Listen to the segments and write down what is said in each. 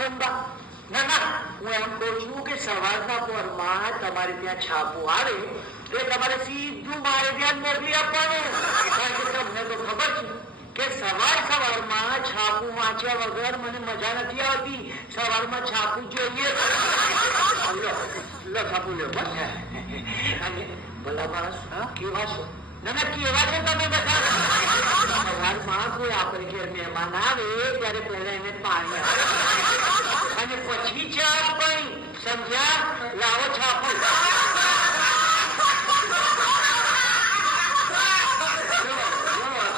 રમવા. ના ના, હું એમ કહું છું કે સવારના પોરમાં તમારે ત્યાં છાપું આવે તો તમારે સીધું મારે ત્યાં મોકલી આપવાનું. કારણ કે તમને તો ખબર છે કે સવારમાં છાપું વાંચ્યા વગર મને મજા નથી આવતી. સવારમાં છાપું જોઈએ. લો છાપું લો. અને ભલા માણસ કેવા છો? ના ના, કેવા છે તમે બધા? સવારમાં કોઈ આપણે ઘેર મહેમાન આવે ત્યારે પહેલા એને પાણી આપે અને પછી ચા પાણી. સમજ્યા? લાવો છાપું.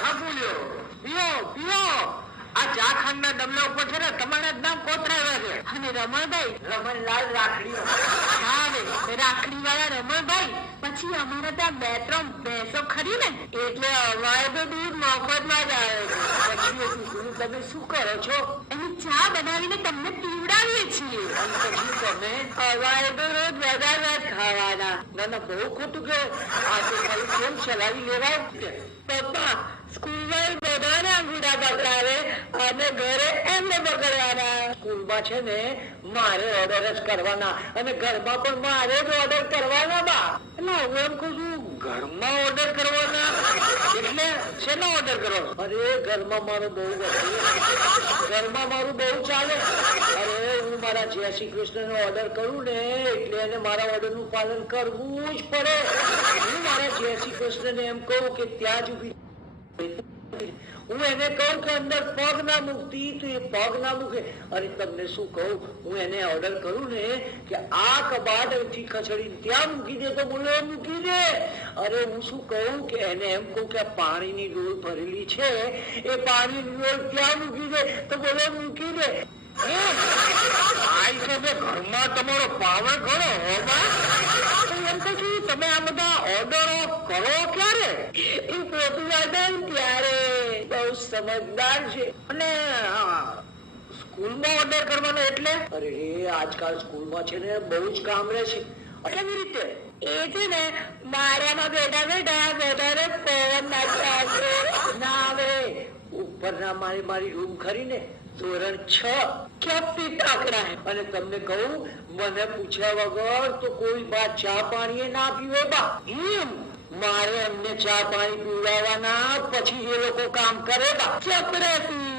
છાપું લ્યો. પીઓ પીઓ. આ ચા ખાંડના ડબલા ઉપર છે ને તમારા જ નામ કોતરાવ્યા છે. અને રમણભાઈ, રમણલાલ રાખડી. હા ભાઈ, રાખડી વાળા રમણભાઈ. પછી અમારા ત્યાં 2-3 ભેંસો ખરી ને એટલે અમારે તો દૂધ મફતમાં જ આવે છે. પછી તમે શું કરો છો? એની ચા બનાવીને તમને પીવડાવીએ છીએ. અને પછી તમે? અમારે તો રોજ વધારે ખાવાના. ના ના, બહુ ખોટું કે આ તો ખાલી કેમ ચલાવી લેવાય. પપ્પા સ્કૂલમાં બધાને અંગૂઠા પકડાવે અને ઘરે એમને પકડવાના. સ્કૂલમાં છે ને મારે ઓર્ડર જ કરવાના અને ઘરમાં પણ મારે જ ઓર્ડર કરવાના. બા એટલે હું એમ કહું છું, ઘરમાં ઓર્ડર કરવાના એટલે શેનો ઓર્ડર કરવાનો? અરે ઘરમાં મારું બહુ ઘરમાં મારું બહુ ચાલે. અરે હું મારા જય શ્રી કૃષ્ણ નો ઓર્ડર કરું ને એટલે એને મારા ઓર્ડર નું પાલન કરવું જ પડે. હું મારા જય શ્રી કૃષ્ણ ને એમ કહું કે ત્યાં જ ઉભી, હું એને કહું કે અંદર પગ ના મૂકતી તો એ પગ ના મૂકે. અરે તમને શું કહું, હું એને ઓર્ડર કરું ને કે આ કબાટ થી ખસેડી ત્યાં મૂકી દે તો બોલો મૂકી દે. અરે હું શું કહું કે એને એમ કહું કે પાણીની ડોલ ભરેલી છે એ પાણીની ડોલ ત્યાં મૂકી દે તો બોલો મૂકી દે. ઘરમાં તમારો પાવર ઘણો એમ તો તમે આ બધા ઓર્ડરો કરો ક્યારે? એ પોતું ત્યારે બહુ સમજદાર છે. અને સ્કૂલમાં ઓર્ડર કરવાનો એટલે? અરે આજકાલ સ્કૂલમાં છે ને બહુ જ કામ રહે છે. કેવી રીતે? એ છે ને મારામાં બેઠા બેઠા વધારે પવન ના આવે. ઉપરના મારી રૂમ ખરી ને ધોરણ 6 કેપ્ટિટ આંકડા. અને તમને કહું, મને પૂછ્યા વગર તો કોઈ બા ચા પાણી ના પીવે. બા એમ મારે એમને ચા પાણી પીવડાવવાના, પછી એ લોકો કામ કરે. બા ચપરાસી.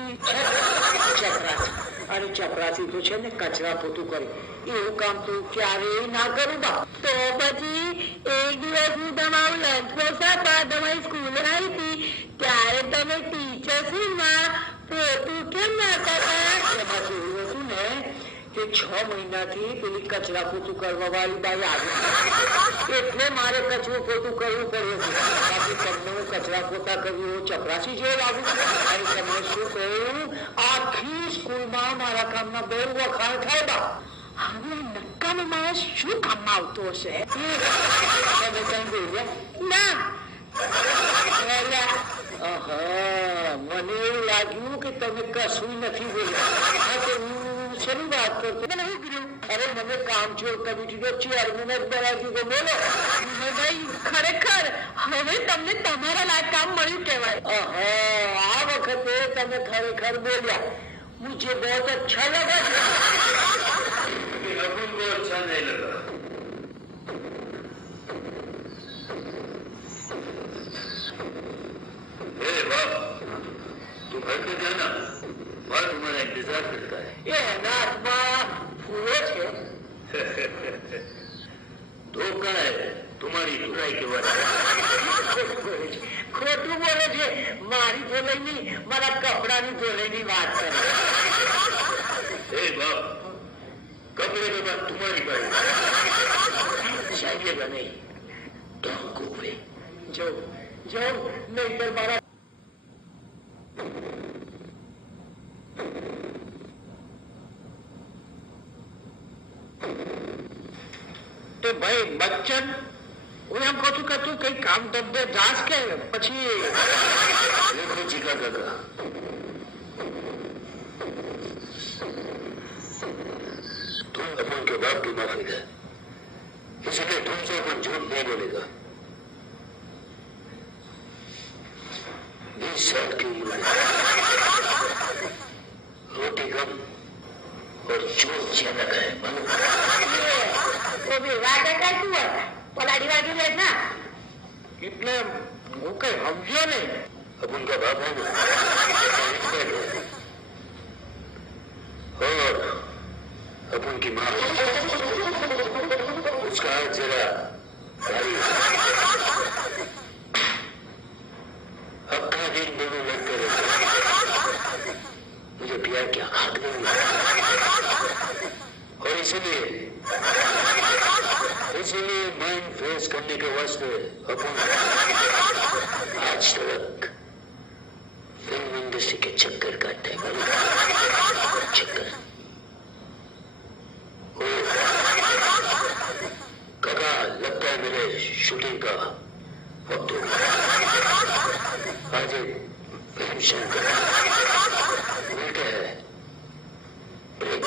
અરે ચપરાસી તો છે ને કચરા પોતું કરે, એવું કામ તો ક્યારેય ના કરું. બા તો પછી એક દિવસ હું તમારું લંચ બોક્સ આપા તમારી સ્કૂલ આવી હતી ત્યારે તમે ટીચર્સમાં પોતું કેમ ના કરતા? એમાં એવું હતું ને કે 6 મહિનાથી પેલી કચરા પોતું કરવા વાળી બાઈ આવી એટલે મારે કચરું પોતું કરવું પડ્યું હતું. બાકી તમને હું કચરા પોતા કર્યું ચપરાસી જેવો લાગુ છું. અને તમને શું કહ્યું, આખી સ્કૂલમાં મારા કામના બહુ વખાણ થાય. બા હવે નક્કાનો માણસ શું કામમાં આવતો હશે? તમે કઈ બોલ્યા ના? મને એવું લાગ્યું કે તમે કશું નથી બોલ્યા. શેની વાત કરતો? અરે મને કામચોર કમિટીનો ચેરમેન જ બનાવી દીધો. બોલો ભાઈ, ખરેખર હવે તમને તમારા લાયક કામ મળ્યું કહેવાય. આ વખતે તમે ખરેખર બોલ્યા. मुझे बहुत अच्छा लगा. हमको अच्छा नहीं लगा. बाप तुम घर पे जाना, बाप तुम्हारा इंतजार करता है. ये नाथમાં ફૂલો છે. धोखा है तुम्हारी बुराई के बाद. ખોટું બોલે છે. મારી ધોલાઈની મારા કપડાની ધોલાઈની વાત કરે. बाप कपड़े के बाद तुम्हारी बारी. चाहिएगा नहीं. Don't go away. जाओ नहीं तो मारा. तो भाई बच्चन, હું એમ કહું છું કે તું કઈ કામ ધંધે જાસ કે પછી? देखो जीका काका, तुम अपन के बाप की माफी है, इसलिए तुमसे अपन झूठ नहीं बोलेगा. 20 साल की उम्र, रोटी कम और जोर ज्यादा है मालूम? તો બી વાગે કાઢતું હોય પલાડી વાગી જાય ના એટલે હું કઈ સમજ્યો નહીં. अब उनका बाप है ना, और अब उनकी माँ, उसका हाथ जरा भारी, अक्का दिन दोनों लगते रहते, मुझे प्यार क्या खाक नहीं, और इसीलिए माइंड फ्रेश करने के वास्ते अपन आज तक फिल्म इंडस्ट्री के चक्कर काटते हैं. चक्कर काका, लगता है मेरे शूटिंग का वक्त हो गया. आज फिल्म शुरू कर मिलते हैं ब्रेक.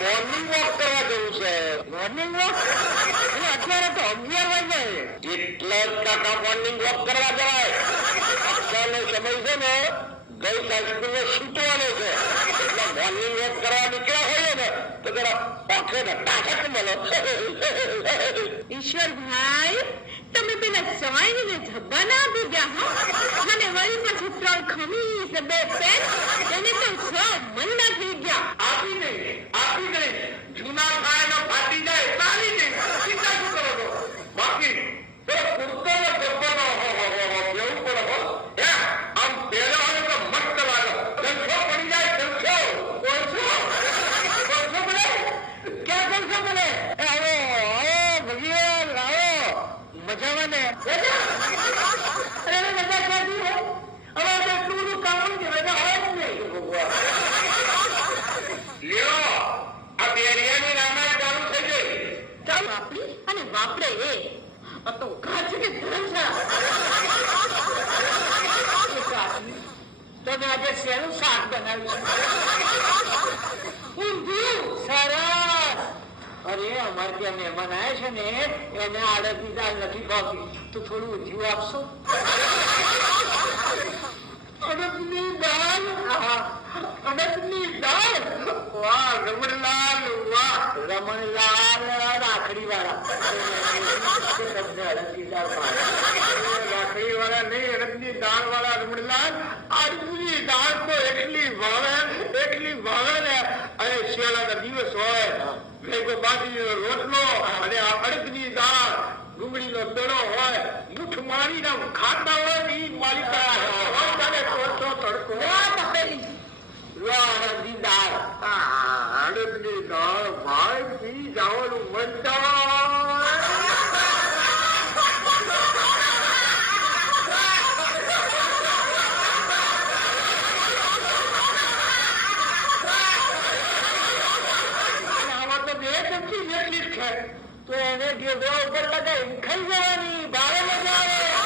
મોર્નિંગ વોક કરવા જવું છે. મોર્નિંગ વોક અત્યારે તો 11 વાગે. એટલે જ કાકા મોર્નિંગ વોક કરવા જવાય. અત્યારનો સમય છે ને ગઈ સાયકલને છૂટવાનો છે. એટલે મોર્નિંગ વોક કરવા નીકળ્યા હોઈએ ને તો જરા પાછે ને તાકાત મળે. ઈશ્વરભાઈ તમે પેલા સવાઈને ધબ્બા ના આપી ગયા હો અને વળી પાછું 3 ખમીસ 2 પેન્ટ એને તો 6 મહિના થઈ ગયા. આપી નહીં જૂના ખાયનો ફાટી જાય સારી નહીં. ચિંતા શું કરો છો? બાકી તો કુર્તો ને ધબ્બાનો કેવું પડે હો. આમ પહેરો હોય તો મસ્ત લાગે. જલસો પડી જાય જલસો. કોલસો પડે ક્યાં કોલસો પડે? આવો ભગવાન આવો મજામાં ને. અરે મજા કરતી હો હવે તો એટલું બધું કામ છે મજા હોય જ નહીં. લ્યો આ બેરિયાની રામાયણ ચાલુ થઈ ગઈ. ચાલ વાપરી અને વાપરે એ આ તો ઘા છે કે ધર્મશાળા. તમે આજે શેનું શાક બનાવ્યું? ઊંધિયું. સરસ. અરે અમારે ત્યાં મહેમાન આવ્યા છે ને એને અડદની દાળ નથી ભાવતી તો થોડું ઊંધિયું આપશો? અડદની દાળ? અડદની દાળ? વાહ રમણલાલ વાહ. રમણલાલ રાખડી વાળા અડદની દાળ રાખડી વાળા નહીં અડદની દાળ વાળા રમણલાલ. અડદની દાળ તો એટલી ભાવે ને. અને શિયાળાના દિવસ હોય ભેગો બાજરીનો રોટલો અને આ અડદની દાળ ડુંગળીનો દડો હોય મુઠ મારીને ખાતા હોય ને ઈ મારી પાસે તડકો તપેલી અડદની દાળ. અડદની દાળ ભાઈ પી જવાનું મન થાય. તો એને ઢેગવા ઉપર લગાવી ખાઈ જવાની ભાવે મજા આવે.